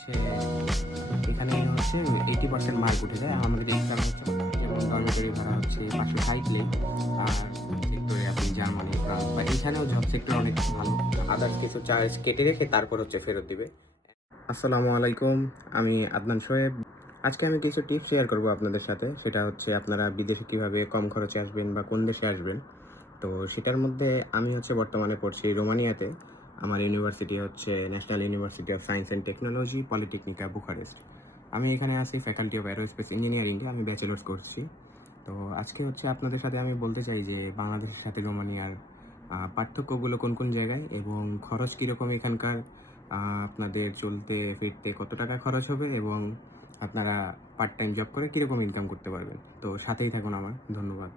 হচ্ছে এখানে হচ্ছে 80% মার্ক উঠে যায়। আমাদের এক্সাম হচ্ছে যেমন ডরমিটরি ভাড়া হচ্ছে 560 লেই। আর সেক্টরে আপনি জার্মানি, ফ্রান্স বা এখানেও জব সেক্টর অনেক ভালো। আদার্স কিছু চার্জ কেটে রেখে তারপর হচ্ছে ফেরত দিবে। আসসালামু আলাইকুম, আমি আদনান শোয়েব। আজকে আমি কিছু টিপস শেয়ার করব আপনাদের সাথে। সেটা হচ্ছে আপনারা বিদেশে কিভাবে কম খরচে আসবেন বা কোন দেশে আসবেন। তো সেটার মধ্যে আমি হচ্ছে বর্তমানে পড়ছি রোমানিয়াতে। আমার ইউনিভার্সিটি হচ্ছে National University of Science and Technology, Politehnica Bucharest. আমি এখানে আছি ফ্যাকাল্টি অফ অ্যারোস্পেস ইঞ্জিনিয়ারিংয়ে, আমি ব্যাচেলার্স করছি। তো আজকে হচ্ছে আপনাদের সাথে আমি বলতে চাই যে বাংলাদেশের সাথে রোমানিয়ার পার্থক্যগুলো কোন কোন জায়গায় এবং খরচ কীরকম এখানকার, আপনাদের চলতে ফিরতে কত টাকা খরচ হবে এবং আপনারা পার্ট টাইম জব করে কীরকম ইনকাম করতে পারবেন। তো সাথেই থাকুন আমার। ধন্যবাদ।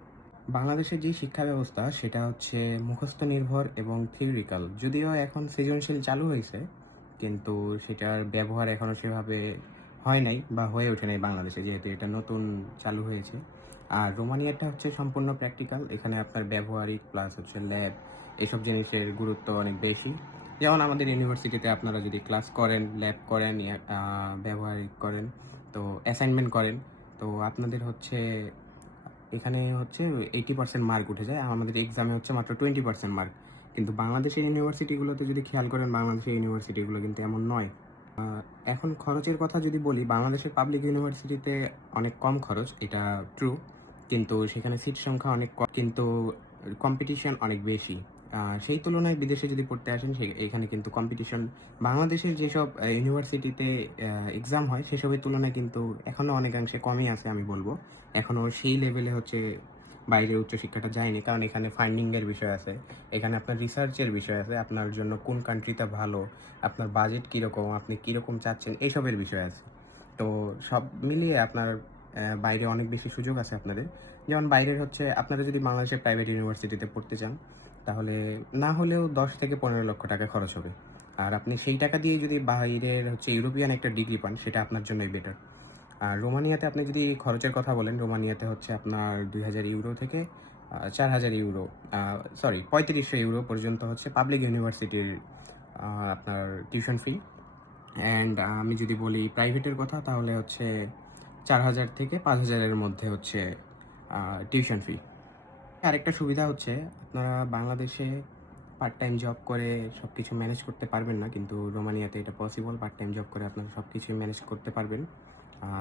বাংলাদেশের যে শিক্ষা ব্যবস্থা সেটা হচ্ছে মুখস্থ নির্ভর এবং থিওরিক্যাল। যদিও এখন সৃজনশীল চালু হয়েছে, কিন্তু সেটার ব্যবহার এখনও সেভাবে হয় নাই বা হয়ে ওঠে নাই বাংলাদেশে, যেহেতু এটা নতুন চালু হয়েছে। আর রোমানিয়াটা হচ্ছে সম্পূর্ণ প্র্যাকটিক্যাল। এখানে আপনার ব্যবহারিক প্লাস হচ্ছে ল্যাব, এসব জিনিসের গুরুত্ব অনেক বেশি। যেমন আমাদের ইউনিভার্সিটিতে আপনারা যদি ক্লাস করেন, ল্যাব করেন, ব্যবহারিক করেন, তো অ্যাসাইনমেন্ট করেন, তো আপনাদের হচ্ছে এখানে হচ্ছে 80% মার্ক উঠে যায়। আর আমাদের এক্সামে হচ্ছে মাত্র 20% মার্ক। কিন্তু বাংলাদেশের ইউনিভার্সিটিগুলোতে যদি খেয়াল করেন, বাংলাদেশের ইউনিভার্সিটিগুলো কিন্তু এমন নয়। এখন খরচের কথা যদি বলি, বাংলাদেশের পাবলিক ইউনিভার্সিটিতে অনেক কম খরচ, এটা ট্রু। কিন্তু সেখানে সিট সংখ্যা অনেক কম, কিন্তু কম্পিটিশন অনেক বেশি। সেই তুলনায় বিদেশে যদি পড়তে আসেন, এখানে কিন্তু কম্পিটিশন বাংলাদেশের যেসব ইউনিভার্সিটিতে এক্সাম হয় সেসবের তুলনায় কিন্তু এখনও অনেকাংশে কমই আছে আমি বলব। এখনও সেই লেভেলে হচ্ছে বাইরে উচ্চশিক্ষাটা যায়নি, কারণ এখানে ফান্ডিংয়ের বিষয় আছে, এখানে আপনার রিসার্চের বিষয় আছে, আপনার জন্য কোন কান্ট্রিটা ভালো, আপনার বাজেট কীরকম, আপনি কীরকম চাচ্ছেন, এসবের বিষয় আছে। তো সব মিলিয়ে আপনার বাইরে অনেক বেশি সুযোগ আছে আপনাদের। যেমন বাইরের হচ্ছে আপনারা যদি বাংলাদেশের প্রাইভেট ইউনিভার্সিটিতে পড়তে চান, তাহলে না হলেও 10 থেকে 15 লক্ষ টাকা খরচ হবে। আর আপনি সেই টাকা দিয়ে যদি বাইরের হচ্ছে ইউরোপিয়ান একটা ডিগ্রি পান, সেটা আপনার জন্যই বেটার। আর রোমানিয়াতে আপনি যদি খরচের কথা বলেন, রোমানিয়াতে হচ্ছে আপনার 2000 ইউরো থেকে 4000 ইউরো, সরি 3500 ইউরো পর্যন্ত হচ্ছে পাবলিক ইউনিভার্সিটির আপনার টিউশন ফি। অ্যান্ড আমি যদি বলি প্রাইভেটের কথা, তাহলে হচ্ছে 4000 থেকে 5000 এর মধ্যে হচ্ছে টিউশন ফি। আরেকটা সুবিধা হচ্ছে আপনারা বাংলাদেশে পার্ট টাইম জব করে সব কিছু ম্যানেজ করতে পারবেন না, কিন্তু রোমানিয়াতে এটা পসিবল। পার্ট টাইম জব করে আপনারা সব কিছুই ম্যানেজ করতে পারবেন।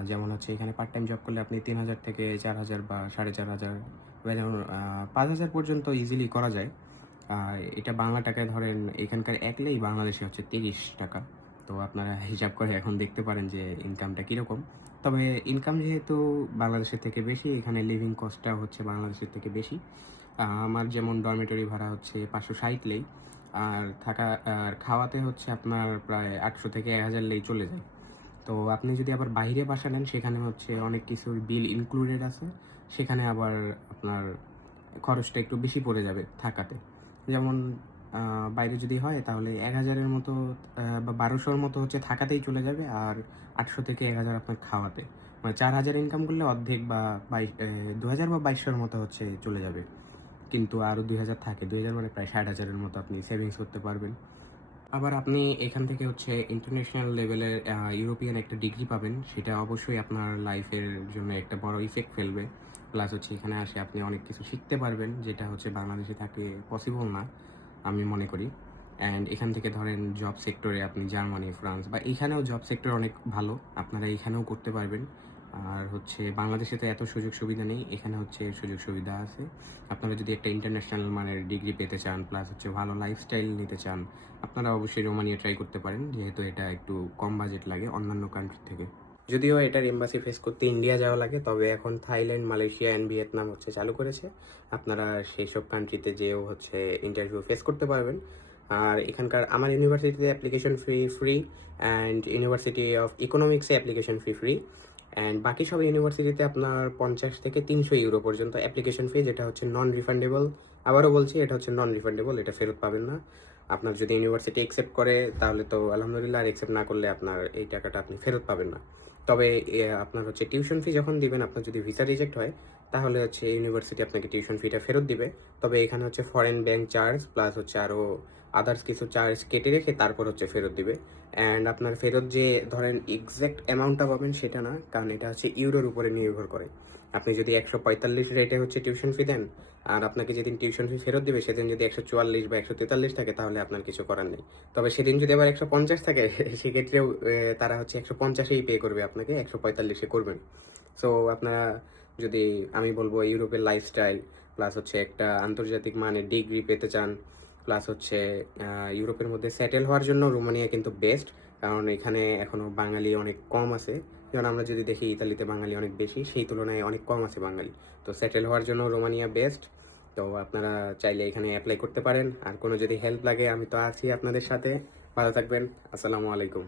যেমন হচ্ছে এখানে পার্ট টাইম জব করলে আপনি 3000 থেকে 4000 বা 4500 বা যেমন 5000 পর্যন্ত ইজিলি করা যায়। এটা বাংলা টাকায় ধরেন এখানকার 1 লেই বাংলাদেশে হচ্ছে 30 টাকা। তো আপনারা হিসাব করে এখন দেখতে পারেন যে ইনকামটা কীরকম। তবে ইনকাম যেহেতু বাংলাদেশের থেকে বেশি, এখানে লিভিং কস্টটা হচ্ছে বাংলাদেশের থেকে বেশি। আমার যেমন ডরমিটরি ভাড়া হচ্ছে 560 লেই, আর থাকা আর খাওয়াতে হচ্ছে আপনার প্রায় 800 থেকে 1000 লেই চলে যায়। তো আপনি যদি আবার বাইরে বাসা নেন, সেখানে হচ্ছে অনেক কিছুর বিল ইনক্লুডেড আছে, সেখানে আবার আপনার খরচটা একটু বেশি পড়ে যাবে থাকাতে। যেমন বাইরে যদি হয় তাহলে 1000-এর মতো বা 1200-র মতো হচ্ছে থাকাতেই চলে যাবে, আর 800 থেকে 1000 আপনার খাওয়াতে। মানে 4000 ইনকাম করলে অর্ধেক বা 2000 বা 2200-র মতো হচ্ছে চলে যাবে। কিন্তু আরও 2000 থাকে, 2000 মানে প্রায় 60,000-এর মতো আপনি সেভিংস করতে পারবেন। আবার আপনি এখান থেকে হচ্ছে ইন্টারন্যাশনাল লেভেলের ইউরোপিয়ান একটা ডিগ্রি পাবেন। সেটা অবশ্যই আপনার লাইফের জন্য একটা বড় ইফেক্ট ফেলবে। প্লাস হচ্ছে এখানে আসে আপনি অনেক কিছু শিখতে পারবেন, যেটা হচ্ছে বাংলাদেশে থাকলে পসিবল না, আমি মনে করি। অ্যান্ড এখান থেকে ধরেন জব সেক্টরে আপনি জার্মানি, ফ্রান্স বা এখানেও জব সেক্টর অনেক ভালো, আপনারা এখানেও করতে পারবেন। আর হচ্ছে বাংলাদেশে তো এত সুযোগ সুবিধা নেই, এখানে হচ্ছে সুযোগ সুবিধা আছে। আপনারা যদি একটা ইন্টারন্যাশনাল মানের ডিগ্রি পেতে চান, প্লাস হচ্ছে ভালো লাইফস্টাইল নিতে চান, আপনারা অবশ্যই রোমানিয়া ট্রাই করতে পারেন, যেহেতু এটা একটু কম বাজেট লাগে অন্যান্য কান্ট্রি থেকে। যদিও এটার এম্বাসি ফেস করতে ইন্ডিয়া যাওয়া লাগে, তবে এখন থাইল্যান্ড, মালয়েশিয়া অ্যান্ড ভিয়েতনাম হচ্ছে চালু করেছে। আপনারা সেই সব কান্ট্রিতে যেও হচ্ছে ইন্টারভিউ ফেস করতে পারবেন। আর এখানকার আমার ইউনিভার্সিটিতে application fee free, and university of ইকোনমিক্সে অ্যাপ্লিকেশন ফি ফ্রি। অ্যান্ড বাকি সব ইউনিভার্সিটিতে আপনার 50 থেকে 300 ইউরো পর্যন্ত অ্যাপ্লিকেশন ফি, যেটা হচ্ছে নন রিফান্ডেবল। আবারও বলছি, এটা হচ্ছে নন রিফান্ডেবল, এটা ফেরত পাবেন না। আপনার যদি ইউনিভার্সিটি অ্যাকসেপ্ট করে তাহলে তো আলহামদুলিল্লাহ, আর অ্যাকসেপ্ট না করলে আপনার এই টাকাটা আপনি ফেরত পাবেন না। তবে আপনার হচ্ছে টিউশন ফি যখন দিবেন, আপনার যদি ভিসা রিজেক্ট হয় তাহলে হচ্ছে ইউনিভার্সিটি আপনাকে টিউশন ফিটা ফেরত দিবে। তবে এখানে হচ্ছে ফরেন ব্যাংক চার্জ প্লাস হচ্ছে আরও আদার্স কিছু চার্জ কেটে রেখে তারপর হচ্ছে ফেরত দিবে। অ্যান্ড আপনার ফেরত যে ধরেন এক্স্যাক্ট অ্যামাউন্টটা পাবেন সেটা না, কারণ এটা হচ্ছে ইউরোর উপরে নির্ভর করে। আপনি যদি 145 রেটে হচ্ছে টিউশন ফি দেন, আর আপনাকে যেদিন টিউশন ফি ফেরত দিবে সেদিন যদি 144 বা 143 থাকে তাহলে আপনার কিছু করার নেই। তবে সেদিন যদি আবার 150 থাকে সেক্ষেত্রেও তারা হচ্ছে 150-এই পে করবে আপনাকে, 145-এ করবেন। সো আপনারা যদি, আমি বলবো ইউরোপের লাইফস্টাইল প্লাস হচ্ছে একটা আন্তর্জাতিক মানের ডিগ্রি পেতে চান, প্লাস হচ্ছে ইউরোপের মধ্যে সেটেল হওয়ার জন্য রোমানিয়া কিন্তু বেস্ট, কারণ এখানে এখনও বাঙালি অনেক কম আছে। যেমন আমরা যদি দেখি ইতালিতে বাঙালি অনেক বেশি, সেই তুলনায় অনেক কম আছে বাঙালি। তো সেটেল হওয়ার জন্য রোমানিয়া বেস্ট। তো আপনারা চাইলে এখানে অ্যাপ্লাই করতে পারেন। আর কোনো যদি হেল্প লাগে আমি তো আছি আপনাদের সাথে। ভালো থাকবেন। আসসালামু আলাইকুম।